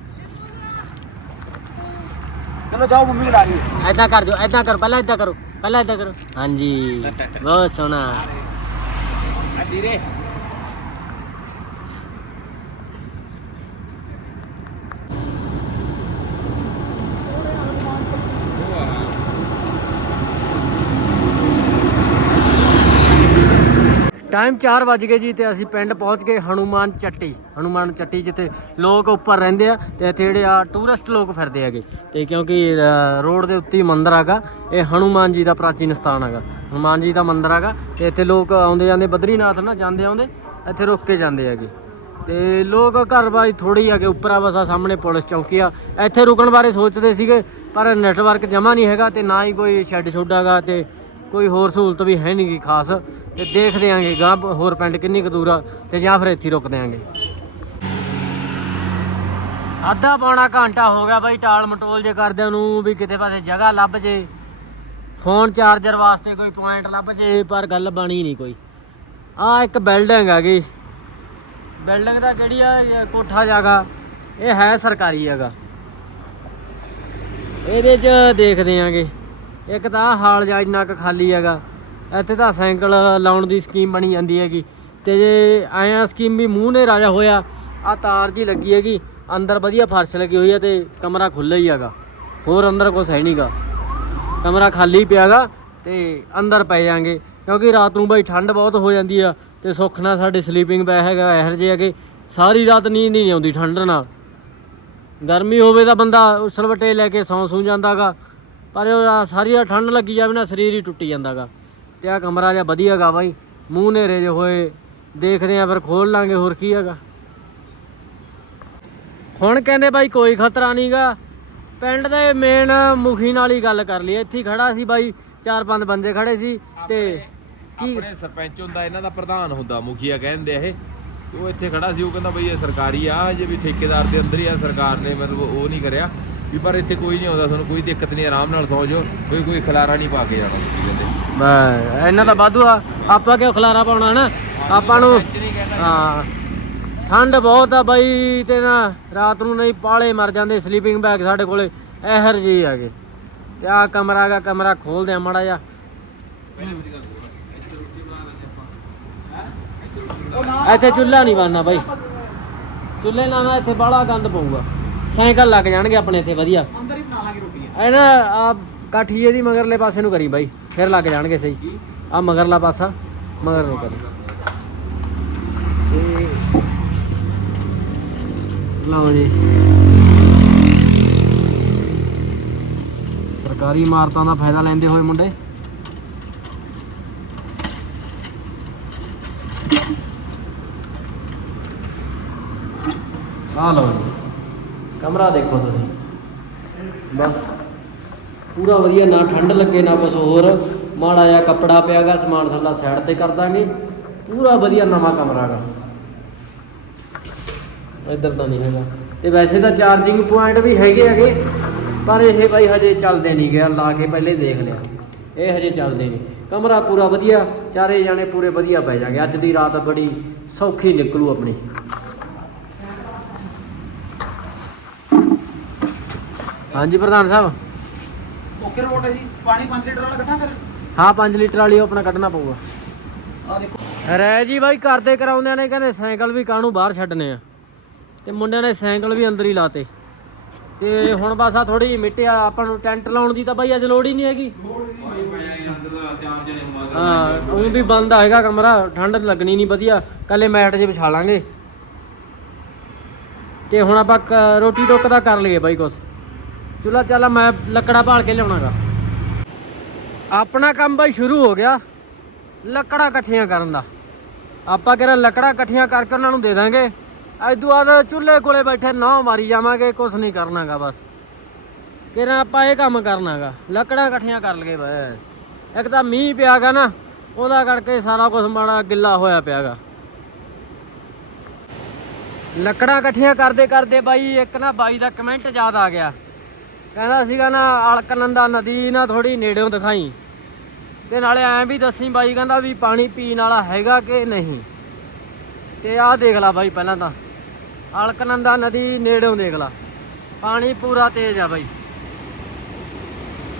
चलो जाओ मम्मी बुला रही है ਐਦਾਂ ਕਰ ਦਿਓ ਐਦਾਂ ਕਰੋ ਪਹਿਲਾਂ ਐਦਾਂ ਕਰੋ ਪਹਿਲਾਂ ਐਦਾਂ ਕਰੋ ਹਾਂਜੀ ਬਹੁਤ ਸੋਹਣਾ धीरे ਟਾਈਮ 4 ਵਜ ਗਏ ਜੀ ਤੇ ਅਸੀਂ ਪਿੰਡ ਪਹੁੰਚ ਗਏ ਹਨੂਮਾਨ ਚੱਟੀ ਹਨੂਮਾਨ ਚੱਟੀ ਜਿੱਥੇ ਲੋਕ ਉੱਪਰ ਰਹਿੰਦੇ ਆ ਤੇ ਇੱਥੇ ਜਿਹੜੇ ਆ ਟੂਰਿਸਟ ਲੋਕ ਫਿਰਦੇ ਹੈਗੇ। ਤੇ ਕਿਉਂਕਿ ਰੋਡ ਦੇ ਉੱਤੇ ਹੀ ਮੰਦਿਰ ਹੈਗਾ, ਇਹ ਹਨੂਮਾਨ ਜੀ ਦਾ ਪ੍ਰਾਚੀਨ ਸਥਾਨ ਹੈਗਾ। ਹਨੂਮਾਨ ਜੀ ਦਾ ਮੰਦਿਰ ਹੈਗਾ ਤੇ ਇੱਥੇ ਲੋਕ ਆਉਂਦੇ ਜਾਂਦੇ, ਬਦਰੀਨਾਥ ਨਾ ਜਾਂਦੇ ਆਉਂਦੇ, ਇੱਥੇ ਰੁਕ ਕੇ ਜਾਂਦੇ ਹੈਗੇ। ਤੇ ਲੋਕ ਘਰ ਬਾਈ ਥੋੜੀ ਹੈਗੇ, ਉੱਪਰ ਆ ਬਸ ਆਹ ਸਾਹਮਣੇ ਪੁਲਿਸ ਚੌਂਕੀ ਆ। ਇੱਥੇ ਰੁਕਣ ਬਾਰੇ ਸੋਚਦੇ ਸੀਗੇ, ਪਰ ਨੈਟਵਰਕ ਜਮਾ ਨਹੀਂ ਹੈਗਾ ਤੇ ਨਾ ਹੀ ਕੋਈ ਸ਼ੈੱਡ ਸ਼ੁੱਡ ਹੈਗਾ ਤੇ ਕੋਈ ਹੋਰ ਸਹੂਲਤ ਵੀ ਹੈ ਨਹੀਂਗੀ ਖਾਸ। ਤੇ ਦੇਖਦੇ ਆਂਗੇ ਗਾਂ ਹੋਰ ਪਿੰਡ ਕਿੰਨੀ ਕੁ ਦੂਰ ਆ ਤੇ ਜਾਂ ਫਿਰ ਇੱਥੇ ਰੁਕ ਰੁਕਦੇ ਅੱਧਾ ਪੌਣਾ ਘੰਟਾ ਹੋ ਗਿਆ ਬਾਈ ਟਾਲ ਮਟੋਲ ਜੇ ਕਰਦਿਆਂ ਨੂੰ ਵੀ ਕਿਤੇ ਪਾਸੇ ਜਗ੍ਹਾ ਲੱਭ ਜੇ। ਫੋਨ ਚਾਰਜਰ ਵਾਸਤੇ ਕੋਈ ਪੁਆਇੰਟ ਲੱਭ ਜੇ, ਪਰ ਗੱਲ ਬਣੀ ਨਹੀਂ ਕੋਈ। ਆ ਇੱਕ ਬਿਲਡਿੰਗ ਹੈਗੀ। ਬਿਲਡਿੰਗ ਦਾ ਕਿਹੜੀ ਆ ਕੋਠਾ ਜਾਗਾ। ਇਹ ਹੈ ਸਰਕਾਰੀ ਹੈਗਾ। ਇਹਦੇ 'ਚ ਦੇਖਦੇ ਆਂਗੇ ਇੱਕ ਤਾਂ ਆਹ ਹਾਲ ਜਾ ਇੰਨਾ ਕੁ ਖਾਲੀ ਹੈਗਾ। ਇੱਥੇ ਤਾਂ ਸਾਈਕਲ ਲਾਉਣ ਦੀ ਸਕੀਮ ਬਣੀ ਜਾਂਦੀ ਹੈਗੀ। ਤੇ ਜੇ ਆਇਆ ਸਕੀਮ ਵੀ ਮੂੰਹ ਨੇ ਰਾਜਾ ਹੋਇਆ ਆ ਤਾਰ ਜੀ ਲੱਗੀ ਹੈਗੀ, ਅੰਦਰ ਵਧੀਆ ਫਰਸ਼ ਲੱਗੀ ਹੋਈ ਹੈ ਤੇ ਕਮਰਾ ਖੁੱਲ੍ਹਾ ਹੀ ਹੈਗਾ। ਹੋਰ ਅੰਦਰ ਕੁਛ ਹੈ ਨਹੀਂਗਾ ਕਮਰਾ ਖਾਲੀ ਪਿਆਗਾ ਤੇ ਅੰਦਰ ਪੈ ਜਾਾਂਗੇ। ਕਿਉਂਕਿ ਰਾਤ ਨੂੰ ਬਾਈ ਠੰਡ ਬਹੁਤ ਹੋ ਜਾਂਦੀ ਆ ਤੇ ਸੁੱਖ ਨਾਲ ਸਾਡੇ ਸਲੀਪਿੰਗ ਬੈਗ ਹੈਗਾ, ਇਹੋ ਜਿਹੇ ਹੈਗੇ। ਸਾਰੀ ਰਾਤ ਨੀਂਦ ਹੀ ਨਹੀਂ ਆਉਂਦੀ ਠੰਡ ਨਾਲ। ਗਰਮੀ ਹੋਵੇ ਤਾਂ ਬੰਦਾ ਉਸਲਵਟੇ ਲੈ ਕੇ ਸੌਂ ਸੂ ਜਾਂਦਾਗਾ ਪਰ ਉਹ ਸਾਰੀ ਠੰਡ ਲੱਗੀ ਜਾਵੇ ਨਾ ਸਰੀਰ ਹੀ ਟੁੱਟੀ ਜਾਂਦਾਗਾ। ਤੇ ਆ ਕਮਰਾ ਜਿਹਾ ਵਧੀਆ ਗਾ ਬਾਈ। ਮੂੰਹ ਨੇਰੇ ਜੇ ਹੋਏ। ਦੇਖਦੇ ਆ ਫਿਰ ਖੋਲ ਲਾਂਗੇ ਹੋਰ ਕੀ ਹੈਗਾ। ਹੁਣ ਕਹਿੰਦੇ ਬਾਈ ਕੋਈ ਖਤਰਾ ਨਹੀਂਗਾ ਪਿੰਡ ਦੇ ਮੇਨ ਮੁਖੀ ਨਾਲ ਹੀ ਗੱਲ ਕਰ ਲਈ ਇੱਥੇ ਖੜਾ ਸੀ ਬਾਈ ਚਾਰ ਪੰਜ ਬੰਦੇ ਖੜੇ ਸੀ ਤੇ ਕੀ ਆਪਣੇ ਸਰਪੰਚ ਹੁੰਦਾ ਇਹਨਾਂ ਦਾ ਪ੍ਰਧਾਨ ਹੁੰਦਾ ਮੁਖੀਆ ਕਹਿੰਦੇ ਆ ਇਹ। ਉਹ ਇੱਥੇ ਖੜਾ ਸੀ ਉਹ ਕਹਿੰਦਾ ਬਈ ਇਹ ਸਰਕਾਰੀ ਆ ਜੇ ਵੀ ਠੇਕੇਦਾਰ ਦੇ ਅੰਦਰ ਹੀ ਆ ਸਰਕਾਰ ਨੇ ਮਤਲਬ ਉਹ ਨਹੀਂ ਕਰਿਆ। ਵੀ ਪਰ ਇੱਥੇ ਕੋਈ ਨਹੀਂ ਆਉਂਦਾ ਤੁਹਾਨੂੰ ਕੋਈ ਦਿੱਕਤ ਨਹੀਂ ਆਰਾਮ ਨਾਲ ਸੌਂ ਜਾਓ ਕੋਈ ਕੋਈ ਖਲਾਰਾ ਨਹੀਂ ਪਾ ਕੇ ਜਾਣਾ ਤੁਸੀਂ ਕਹਿੰਦੇ। ਮੈਂ ਇਹਨਾਂ ਦਾ ਵਾਧੂ ਆ। ਆਪਾਂ ਕਿਉਂ ਖਲਾਰਾ ਪਾਉਣਾ ਨਾ ਆਪਾਂ ਨੂੰ ਹਾਂ। ਠੰਡ ਬਹੁਤ ਆ ਬਾਈ ਤੇ ਨਾ ਰਾਤ ਨੂੰ ਨਹੀਂ ਪਾਲੇ ਮਰ ਜਾਂਦੇ ਸਲੀਪਿੰਗ ਬੈਗ ਸਾਡੇ ਕੋਲੇ। ਇਹਰ ਜੀ ਹੈਗੇ। ਤੇ ਆ ਕਮਰਾ ਗਾ ਕਮਰਾ ਖੋਲਦੇ ਆ ਮਾੜਾ ਜਿਹਾ। ਇੱਥੇ ਚੁੱਲ੍ਹਾ ਨਹੀਂ ਬਣਨਾ ਬਾਈ। ਚੁੱਲ੍ਹੇ ਨਾਲ ਇੱਥੇ ਬਾਹਲਾ ਗੰਦ ਪਊਗਾ। ਸਾਈਕਲ ਲੱਗ ਜਾਣਗੇ ਆਪਣੇ ਇੱਥੇ ਵਧੀਆ। ਅੰਦਰ ਹੀ ਬਣਾ ਲਾਂਗੇ ਰੋਟੀਆਂ। ਐ ਨਾ ਆ ਕਾਠੀਏ ਦੀ ਮਗਰਲੇ ਪਾਸੇ ਨੂੰ ਕਰੀ ਬਾਈ ਫਿਰ ਲੱਗ ਜਾਣਗੇ ਸਹੀ। ਆ ਮਗਰਲਾ ਪਾਸਾ ਮਗਰ ਨੂੰ ਕਰੀ। ਲਓ ਜੀ। ਸਰਕਾਰੀ ਇਮਾਰਤਾਂ ਦਾ ਫਾਇਦਾ ਲੈਂਦੇ ਹੋਏ ਮੁੰਡੇ। ਆ ਲਓ ਜੀ। ਕਮਰਾ ਦੇਖੋ ਤੁਸੀਂ। ਬਸ। ਪੂਰਾ ਵਧੀਆ ਨਾ ਠੰਡ ਲੱਗੇ ਨਾ ਕੁਛ ਹੋਰ। ਮਾੜਾ ਜਿਹਾ ਕੱਪੜਾ ਪਿਆਗਾ ਸਮਾਨ ਸਾਡਾ ਸਾਈਡ ਤੇ ਕਰ ਦਾਂਗੇ। ਪੂਰਾ ਵਧੀਆ ਨਵਾਂ ਕਮਰਾ ਗਾ ਇੱਧਰ ਤਾਂ ਨਹੀਂ ਹੈਗਾ। ਤੇ ਵੈਸੇ ਤਾਂ ਚਾਰਜਿੰਗ ਪੁਆਇੰਟ ਵੀ ਹੈਗੇ ਹੈਗੇ ਪਰ ਇਹ ਬਾਈ ਹਜੇ ਚੱਲਦੇ ਨਹੀਂ ਗਿਆ ਲਾ ਕੇ ਪਹਿਲੇ ਦੇਖ ਲਿਆ। ਇਹ ਹਜੇ ਚੱਲਦੇ ਨਹੀਂ। ਕਮਰਾ ਪੂਰਾ ਵਧੀਆ ਚਾਰੇ ਜਾਣੇ ਪੂਰੇ ਵਧੀਆ ਪੈ ਜਾਗੇ ਅੱਜ ਦੀ ਰਾਤ ਬੜੀ ਸੌਖੀ ਨਿਕਲੂ ਆਪਣੀ। ਹਾਂਜੀ ਪ੍ਰਧਾਨ ਸਾਹਿਬ। ਓਕੇ ਰਿਪੋਰਟ ਹੈ ਜੀ। ਪਾਣੀ 5 ਲੀਟਰ ਵਾਲਾ ਇਕੱਠਾ ਕਰ ਹਾਂ 5 ਲੀਟਰ ਵਾਲੀ ਉਹ ਆਪਣਾ ਕੱਢਣਾ ਪਊਗਾ। ਆ ਦੇਖੋ। ਰਹਿ ਜੀ ਬਾਈ ਕਰਦੇ ਕਰਾਉਂਦਿਆਂ ਨੇ ਕਹਿੰਦੇ ਸਾਈਕਲ ਵੀ ਕਾਹਨੂੰ ਬਾਹਰ ਛੱਡਨੇ ਆ। ਤੇ ਮੁੰਡਿਆਂ ਨੇ ਸਾਈਕਲ ਵੀ ਅੰਦਰ ਹੀ ਲਾਤੇ। ਤੇ ਹੁਣ ਬਸ ਆ ਥੋੜੀ ਮਿੱਟੀ ਆਪਾਂ ਨੂੰ ਟੈਂਟ ਲਾਉਣ ਦੀ ਤਾਂ ਬਾਈ ਅੱਜ ਲੋੜ ਹੀ ਨਹੀਂ ਹੈਗੀ। ਹਾਂ ਉਹ ਵੀ ਬੰਦ ਆਏਗਾ ਕਮਰਾ ਠੰਡ ਲੱਗਣੀ ਨਹੀਂ ਵਧੀਆ। ਕੱਲੇ ਮੈਟ 'ਚ ਵਿਛਾ ਲਾਂਗੇ। ਤੇ ਹੁਣ ਆਪਾਂ ਰੋਟੀ ਟੋਕ ਦਾ ਕਰ ਲਈਏ ਬਾਈ ਕੁਛ। ਚੁੱਲਾ ਚਾਲਾ ਮੈਂ ਲੱਕੜਾ ਭਾਲ ਕੇ ਲਿਆਉਣਾਗਾ। ਆਪਣਾ ਕੰਮ ਬਾਈ ਸ਼ੁਰੂ ਹੋ ਗਿਆ ਲੱਕੜਾਂ ਇਕੱਠੀਆਂ ਕਰਨ ਦਾ। ਆਪਾਂ ਕਿਹੜਾ ਲੱਕੜਾਂ ਇਕੱਠੀਆਂ ਕਰਕੇ ਉਹਨਾਂ ਨੂੰ ਦੇ ਦਾਂਗੇ। ਅੱਜ ਤੋਂ ਬਾਅਦ ਚੁੱਲ੍ਹੇ ਕੋਲੇ ਬੈਠੇ ਨੌ ਮਾਰੀ ਜਾਵਾਂਗੇ, ਕੁਛ ਨਹੀਂ ਕਰਨਾਗਾ ਬਸ। ਕਿਹੜਾ ਆਪਾਂ ਇਹ ਕੰਮ ਕਰਨਾਗਾ, ਲੱਕੜਾਂ ਇਕੱਠੀਆਂ ਕਰ ਲਗੇ ਬਸ। ਇੱਕ ਤਾਂ ਮੀਂਹ ਪਿਆਗਾ ਨਾ, ਉਹਦਾ ਕਰਕੇ ਸਾਰਾ ਕੁਝ ਮਾੜਾ ਗਿੱਲਾ ਹੋਇਆ ਪਿਆਗਾ। ਲੱਕੜਾਂ ਇਕੱਠੀਆਂ ਕਰਦੇ ਕਰਦੇ ਬਾਈ ਇੱਕ ਨਾ ਬਾਈ ਦਾ ਕਮੈਂਟ ਯਾਦ ਆ ਗਿਆ। ਕਹਿੰਦਾ ਸੀਗਾ ਨਾ, ਅਲਕਨੰਦਾ ਨਦੀ ਨਾ ਥੋੜੀ ਨੇੜਿਓਂ ਦਿਖਾਈ। ਤੇ ਨਾਲੇ ਐਂ ਵੀ ਦੱਸੀ ਬਾਈ ਕਹਿੰਦਾ ਵੀ ਪਾਣੀ ਪੀਣ ਵਾਲਾ ਹੈਗਾ ਕਿ ਨਹੀਂ। ਤੇ ਆਹ ਦੇਖ ਲਾ ਬਾਈ ਪਹਿਲਾਂ ਤਾਂ। ਅਲਕਨੰਦਾ ਨਦੀ ਨੇੜਿਓਂ ਦੇਖ ਲਾ। ਪਾਣੀ ਪੂਰਾ ਤੇਜ਼ ਆ ਬਾਈ।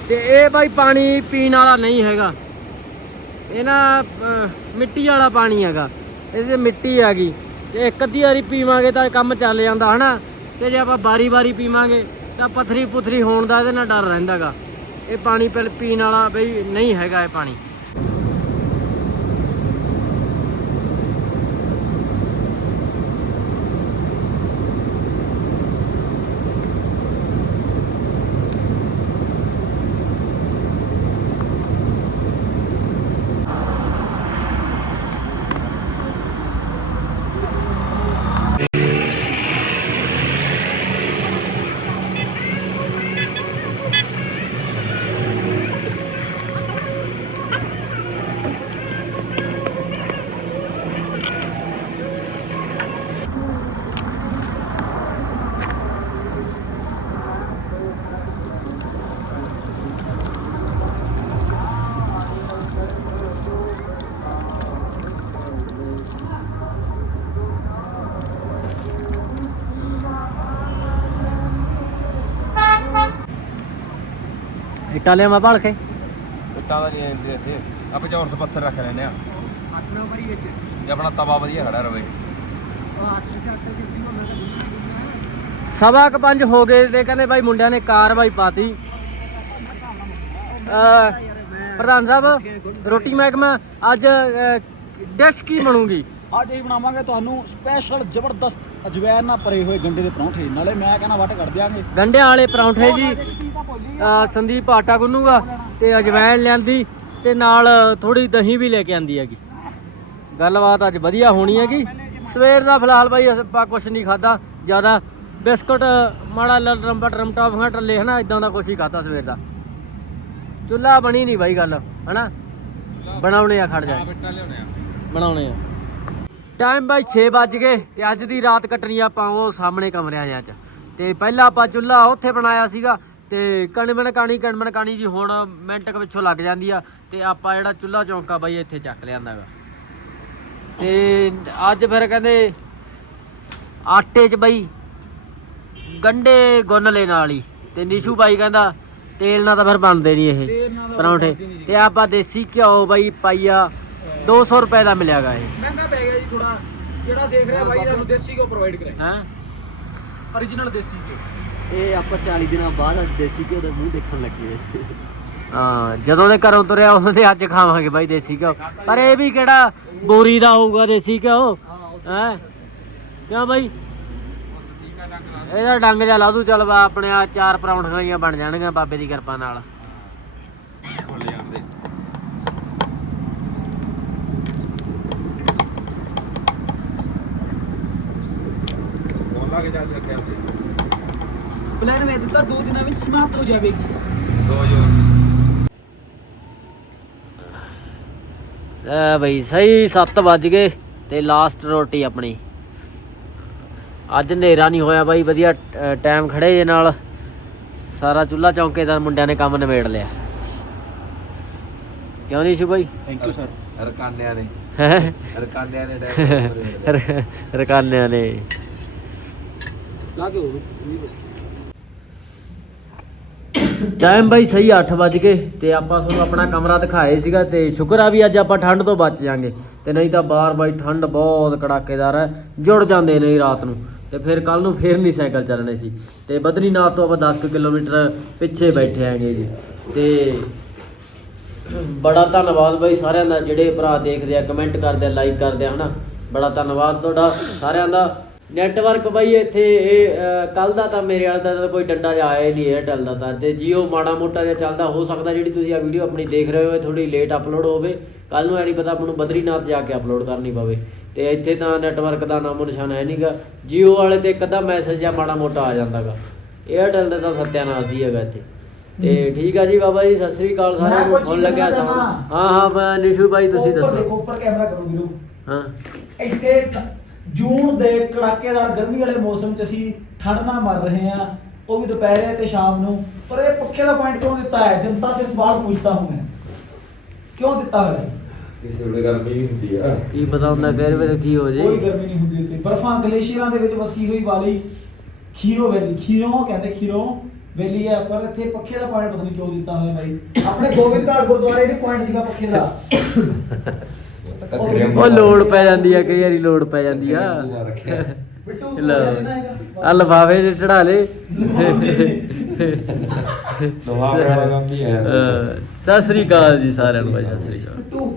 ਤੇ ਇਹ ਬਾਈ ਪਾਣੀ ਪੀਣ ਵਾਲਾ ਨਹੀਂ ਹੈਗਾ। ਇਹ ਨਾ ਮਿੱਟੀ ਵਾਲਾ ਪਾਣੀ ਹੈਗਾ। ਇਹਦੇ ਮਿੱਟੀ ਹੈਗੀ, ਤੇ ਇੱਕ ਅੱਧੀ ਵਾਰੀ ਪੀਵਾਂਗੇ ਤਾਂ ਇਹ ਕੰਮ ਚੱਲ ਜਾਂਦਾ, ਹਨਾ? ਤੇ ਜੇ ਆਪਾਂ ਬਾਰੀ-ਬਾਰੀ ਪੀਵਾਂਗੇ ਤਾਂ ਪਥਰੀ ਪੁਥਰੀ ਹੋਣ ਦਾ ਇਹਦੇ ਨਾਲ ਡਰ ਰਹਿੰਦਾਗਾ। ਇਹ ਪਾਣੀ ਪਿਲ ਪੀਣ ਵਾਲਾ ਬਈ ਨਹੀਂ ਹੈਗਾ ਇਹ ਪਾਣੀ। ਇੱਟਾਂ ਲਿਆ ਮੈਂ ਭਾਲ ਕੇ। ਇੱਟਾਂ ਦਾ ਨਹੀਂ ਇੱਥੇ ਇੱਥੇ। ਆਪਾਂ ਚੌਰਸ ਪੱਥਰ ਰੱਖ ਲੈਨੇ ਆ। ਹੱਥ ਨਾਲ ਭਰੀ ਵਿੱਚ। ਜੇ ਆਪਣਾ ਤਵਾ ਵਧੀਆ ਖੜਾ ਰਵੇ। ਸਵਾ ਕ ਪੰਜ ਹੋ ਗਏ ਤੇ ਕਹਿੰਦੇ ਬਾਈ ਮੁੰਡਿਆਂ ਨੇ ਕਾਰਵਾਈ ਪਾਤੀ। ਪ੍ਰਧਾਨ ਸਾਹਿਬ ਰੋਟੀ ਮਹਿਕਮਾ ਅੱਜ ਡਿਸ਼ ਕੀ ਬਣੂਗੀ? ਅੱਜ ਅਸੀਂ ਬਣਾਵਾਂਗੇ ਤੁਹਾਨੂੰ ਸਪੈਸ਼ਲ ਜ਼ਬਰਦਸਤ ਅਜਵੈਨ ਨਾਲ ਭਰੇ ਹੋਏ ਗੰਡੇ ਦੇ ਪਰੌਂਠੇ। ਨਾਲੇ ਮੈਂ ਕਹਿੰਦਾ ਵੱਟ ਕੱਢ ਦਿਆਂਗੇ। ਗੰਢਿਆਂ ਵਾਲੇ ਪਰੌਂਠੇ ਜੀ। ਅਹ ਸੰਦੀਪ ਆਟਾ ਗੁੰਨੂਗਾ ਤੇ ਅਜਵਾਇਣ ਲਿਆਂਦੀ ਤੇ ਨਾਲ ਥੋੜੀ ਦਹੀਂ ਵੀ ਲੈ ਕੇ ਆਂਦੀ ਹੈਗੀ। ਗੱਲਬਾਤ ਅੱਜ ਵਧੀਆ ਹੋਣੀ ਹੈਗੀ। ਸਵੇਰ ਦਾ ਫਿਲਹਾਲ ਬਾਈ ਆਪਾਂ ਕੁਝ ਨਹੀਂ ਖਾਦਾ ਜ਼ਿਆਦਾ ਬਿਸਕੁਟ ਮਾੜਾ ਲੰਬਾ ਟਰਮਟਾ ਫਾਂ ਟੱਲੇ ਹਨਾ ਇਦਾਂ ਦਾ ਕੁਝ ਹੀ ਖਾਦਾ ਸਵੇਰ ਦਾ। ਚੁੱਲਾ ਬਣੀ ਨਹੀਂ ਬਾਈ ਗੱਲ ਹਨਾ? ਬਣਾਉਣੇ ਆ ਖੜ ਜਾ। ਇੱਟਾਂ ਲਿਆਉਣੇ ਆ। ਬਣਾਉਣੇ ਆ। ਟਾਈਮ ਬਾਈ 6 ਵੱਜ ਗਏ ਤੇ ਅੱਜ ਦੀ ਰਾਤ ਕੱਟਣੀ ਆਪਾਂ ਉਹ ਸਾਹਮਣੇ ਕਮਰਿਆਂ 'ਚ। ਤੇ ਪਹਿਲਾਂ ਆਪਾਂ ਚੁੱਲ੍ਹਾ ਉੱਥੇ ਬਣਾਇਆ ਸੀਗਾ ਤੇ ਕਣਮਣ ਕਾਣੀ ਕਣਮਣ ਕਾਣੀ ਜੀ ਹੁਣ ਮਿੰਟ ਕੁ ਪਿੱਛੋਂ ਲੱਗ ਜਾਂਦੀ ਆ ਤੇ ਆਪਾਂ ਜਿਹੜਾ ਚੁੱਲ੍ਹਾ ਚੌਂਕਾ ਬਾਈ ਇੱਥੇ ਚੱਕ ਲਿਆਂਦਾਗਾ ਤੇ ਅੱਜ ਫਿਰ ਕਹਿੰਦੇ ਆਟੇ 'ਚ ਬਾਈ ਗੰਡੇ ਗੁੰਨ ਲੈ ਨਾਲ ਹੀ ਤੇ ਨਿਸ਼ੂ ਬਾਈ ਕਹਿੰਦਾ ਤੇਲ ਨਾਲ ਤਾਂ ਫਿਰ ਬਣਦੇ ਨਹੀਂ ਇਹ ਪਰੌਂਠੇ। ਤੇ ਆਪਾਂ ਦੇਸੀ ਘਿਓ ਬਾਈ ਪਾਈਆ 200 ਰੁਪਏ ਦਾ ਮਿਲਿਆਗਾ ਇਹ। ਮਹਿੰਗਾ ਪੈ ਗਿਆ ਜੀ ਥੋੜਾ ਜਿਹੜਾ ਦੇਖ ਰਿਹਾ ਬਾਈ ਸਾਨੂੰ ਦੇਸੀ ਘਿਓ ਪ੍ਰੋਵਾਈਡ ਕਰੇ ਹੈ? origignal ਦੇਸੀ ਘਿਓ। ਇਹ ਆਪਾਂ 40 ਦਿਨਾਂ ਬਾਅਦ ਅੱਜ ਦੇਸੀ ਘਿਓ ਦਾ ਮੂੰਹ ਦੇਖਣ ਲੱਗੇ। ਹਾਂ ਜਦੋਂ ਦੇ ਘਰੋਂ ਤੁਰਿਆ ਉਦੋਂ ਦੇ ਅੱਜ ਖਾਵਾਂਗੇ ਬਾਈ ਦੇਸੀ ਘਿਓ। ਪਰ ਇਹ ਵੀ ਕਿਹੜਾ ਬੋਰੀ ਦਾ ਹੋਊਗਾ ਦੇਸੀ ਘਿਓ? ਹੈ? ਕਿਉਂ ਬਾਈ? ਇਹਦਾ ਡੰਗ ਜਾ ਲਾ ਦੂ ਚੱਲ ਆਪਣੇ ਆ ਚਾਰ ਪਰੌਂਠੀਆਂ ਬਣ ਜਾਣਗੀਆਂ ਬਾਬੇ ਦੀ ਕਿਰਪਾ ਨਾਲ ਹੁਣ ਲਿਆਂਦੇ ਫੋਨ ਲਾ ਕੇ ਜਾ ਕੇ ਰੱਖਿਆ। ਪਲਾਨ ਵੇ ਦਿੱਤਾ ਦੋ ਦਿਨਾਂ ਵਿੱਚ ਸਮਾਪਤ ਹੋ ਜਾਵੇਗੀ। ਦੋ ਜੋ ਲੈ ਬਈ ਸਹੀ 7 ਵੱਜ ਗਏ ਤੇ ਲਾਸਟ ਰੋਟੀ ਆਪਣੀ। ਅੱਜ ਹਨੇਰਾ ਨਹੀਂ ਹੋਇਆ ਬਾਈ ਵਧੀਆ ਟਾਈਮ ਖੜੇ ਜੇ ਨਾਲ। ਸਾਰਾ ਚੁੱਲਾ ਚੌਂਕੇ ਦਾ ਮੁੰਡਿਆਂ ਨੇ ਕੰਮ ਨਿਬੇੜ ਲਿਆ। ਕਿਉਂ ਨਹੀਂ ਸ਼ੂ ਬਾਈ? ਥੈਂਕ ਯੂ ਸਰ ਰਕਾਨਿਆਂ ਨੇ। ਹੈਂ? ਰਕਾਨਿਆਂ ਨੇ ਡਾਇਰੈਕਟ ਰ- ਰਕਾਨਿਆਂ ਨੇ। ਲਾ ਕੇ ਹੋ ਟਾਈਮ ਬਾਈ ਸਹੀ 8 ਵੱਜ ਗਏ ਤੇ ਆਪਾਂ ਤੁਹਾਨੂੰ ਆਪਣਾ ਕਮਰਾ ਦਿਖਾਏ ਸੀਗਾ ਤੇ ਸ਼ੁਕਰ ਆ ਵੀ ਅੱਜ ਆਪਾਂ ਠੰਡ ਤੋਂ ਬਚ ਜਾਾਂਗੇ ਤੇ ਨਹੀਂ ਤਾਂ ਬਾਹਰ ਬਾਈ ਠੰਡ ਬਹੁਤ ਕੜਾਕੇਦਾਰ ਹੈ, ਜੁੜ ਜਾਂਦੇ ਨੇ ਰਾਤ ਨੂੰ ਤੇ ਫਿਰ ਕੱਲ ਨੂੰ ਫੇਰ ਨਹੀਂ ਸਾਈਕਲ ਚੱਲਣੇ ਸੀ ਤੇ ਬਦਰੀਨਾਥ ਤੋਂ ਆਪਾਂ 10 ਕੁ ਕਿਲੋਮੀਟਰ ਪਿੱਛੇ ਬੈਠੇ ਆਂਗੇ ਜੀ ਤੇ ਬੜਾ ਧੰਨਵਾਦ ਬਾਈ ਸਾਰਿਆਂ ਦਾ ਜਿਹੜੇ ਭਰਾ ਦੇਖਦੇ ਆ ਕਮੈਂਟ ਕਰਦੇ ਆ ਲਾਈਕ ਕਰਦੇ ਆ, ਹਨਾ? ਬੜਾ ਧੰਨਵਾਦ ਤੁਹਾਡਾ ਸਾਰਿਆਂ ਦਾ। ਨੈਟਵਰਕ ਬਾਈ ਇੱਥੇ ਇਹ ਕੱਲ ਦਾ ਤਾਂ ਮੇਰੇ ਵਾਲ ਦਾ ਤਾਂ ਕੋਈ ਡੰਡਾ ਜਿਹਾ ਆਇਆ ਨਹੀਂ ਏਅਰਟੈਲ ਦਾ ਤਾਂ। ਤੇ ਜੀਓ ਮਾੜਾ ਮੋਟਾ ਜਿਹਾ ਚੱਲਦਾ ਹੋ ਸਕਦਾ ਜਿਹੜੀ ਤੁਸੀਂ ਆ ਵੀਡੀਓ ਆਪਣੀ ਦੇਖ ਰਹੇ ਹੋ ਥੋੜੀ ਲੇਟ ਅਪਲੋਡ ਹੋਵੇ। ਕੱਲ ਨੂੰ ਐ ਨਹੀਂ ਪਤਾ ਆਪਾਂ ਨੂੰ ਬਦਰੀਨਾਥ ਜਾ ਕੇ ਅਪਲੋਡ ਕਰਨੀ ਪਵੇ। ਤੇ ਇੱਥੇ ਤਾਂ ਨੈਟਵਰਕ ਦਾ ਨਾਮੋ ਨਿਸ਼ਾਨ ਹੈ ਨਹੀਂਗਾ ਜੀਓ ਵਾਲੇ ਤੇ ਇੱਕ ਅੱਧਾ ਮੈਸੇਜ ਜਾਂ ਮਾੜਾ ਮੋਟਾ ਆ ਜਾਂਦਾਗਾ। ਏਅਰਟੈਲ ਦਾ ਤਾਂ ਸੱਤਿਆਨਾਸ਼ ਹੀ ਹੈਗਾ ਇੱਥੇ। ਤੇ ਠੀਕ ਆ ਜੀ ਬਾਬਾ ਜੀ ਸਤਿ ਸ੍ਰੀ ਅਕਾਲ ਸਾਰਿਆਂ ਨੂੰ। ਹੁਣ ਲੱਗਿਆ ਚਾਹੁੰਦਾ। ਹਾਂ ਹਾਂ ਮੈਂ ਨਿਸ਼ੂ ਬਾਈ ਤੁਸੀਂ ਉੱਪਰ ਦੱਸੋ। ਦੇਖੋ ਉੱਪਰ ਕੈਮਰਾ ਕਰੋ ਵੀਰੋ। ਹਾਂ। ਇੱਥੇ ਜੂਨ ਦੇ ਕੜਾਕੇਦਾਰ ਗਰਮੀ ਵਾਲੇ ਮੌਸਮ 'ਚ ਅਸੀਂ ਠੰਡ ਨਾਲ ਮਰ ਰਹੇ ਹਾਂ। ਉਹ ਵੀ ਦੁਪਹਿਰੇ ਤੇ ਸ਼ਾਮ ਨੂੰ। ਪਰ ਇਹ ਪੱਖੇ ਦਾ ਪੁਆਇੰਟ ਕਿਉਂ ਦਿੱਤਾ ਹੈ? ਜਨਤਾ ਸੇ ਸਵਾਲ ਪੁੱਛਤਾ ਹੂੰ ਮੈਂ। ਕਿਉਂ ਦਿੱਤਾ ਹੋਇਆ ਹੈ? ਕਿਸੇ ਵੇਲੇ ਗਰਮੀ ਵੀ ਹੁੰਦੀ ਆ। ਕੀ ਪਤਾ ਹੁੰਦਾ ਕਿਹੜੇ ਵੇਲੇ ਕੀ ਹੋ ਜੇ। ਕੋਈ ਗਰਮੀ ਨਹੀਂ ਹੁੰਦੀ ਇੱਥੇ। ਬਰਫਾਂ ਗਲੇਸ਼ੀਅਰਾਂ ਦੇ ਵਿੱਚ ਵਸੀ ਹੋਈ ਵਾਲੀ ਖੀਰੋ ਵੈਲੀ ਖੀਰੋ ਕਹਿੰਦੇ ਖੀਰੋ ਵੈਲੀ ਹੈ ਪਰ ਇੱਥੇ ਪੱਖੇ ਦਾ ਪੁਆਇੰਟ ਪਤਾ ਨਹੀਂ ਕਿਉਂ ਦਿੱਤਾ ਹੋਇਆ ਬਾਈ। ਆਪਣੇ ਗੋਬਿੰਦ ਘਾਟ ਗੁਰਦੁਆਰੇ ਇਹ ਪੁਆਇੰਟ ਸੀਗਾ ਪੱਖੇ ਦਾ। ਉਹ ਲੋੜ ਪੈ ਜਾਂਦੀ ਆ ਕਈ ਵਾਰੀ ਲੋੜ ਪੈ ਜਾਂਦੀ ਆ। ਬਿੱਟੂ ਆ ਲਫਾਵੇ ਚ ਚੜਾ ਲੇ। ਲੋਹਾ ਵਾਲਾ ਕੰਮ ਹੀ ਸਤਿ ਸ੍ਰੀ ਅਕਾਲ ਜੀ ਸਾਰਿਆਂ ਨੂੰ ਬਾਈ ਸਤਿ ਸ੍ਰੀ ਅਕਾਲ।